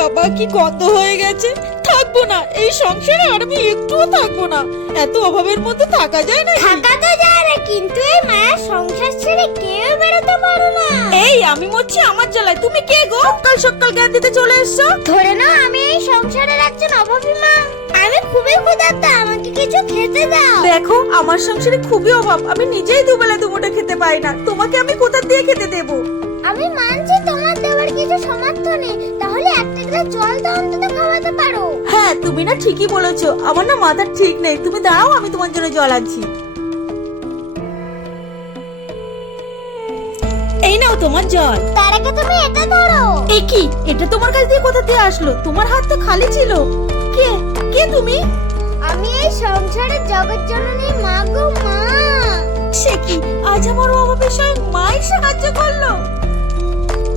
বাবা, কি গন্ধ হয়ে গেছে। থাকবো না এই সংসারে, আর আমি একটুও থাকবো না। এত অভাবের মধ্যে থাকা যায় না। থাকা তো যায় না, কিন্তু এই মায়ের সংসার ছেড়ে কেউ বেরোতে পারো না। এই আমি মরছি আমার জ্বালায়, তুমি কে গো? সকাল সকাল জ্ঞান দিতে চলে এসছো। ধরে নাও আমি এই সংসারের একজন অভাবী মা। আমি খুবই ক্ষুধার্ত, আমাকে কিছু খেতে দাও। দেখো আমার সংসারে খুবই অভাব, আমি নিজেই দুবেলা দুমুঠো খেতে পাই না, তোমাকে আমি কোথা দিয়ে খেতে দেবো? আমি মানছি তোমার দেওয়ার কিছু সামর্থ্য নেই, তাহলে একটা গ্লাস জল তো অন্তত খাওয়াতে পারো। হ্যাঁ তুমি না ঠিকই বলেছো, আমার না মাথা ঠিক নেই। তুমি দাঁড়াও, আমি তোমার জন্য জল আনছি। এই নাও তোমার জল। তার আগে তুমি এটা ধরো। এ কি, এটা তোমার কাছ দিয়ে কোথা দিয়ে আসলো? তোমার হাত তো খালি ছিল। কে কে তুমি? আমি এই সংসারের জগৎ জননী মা গো মা। সে কি, আজ আমার অভাবের সময় মাই সাহায্য করলো।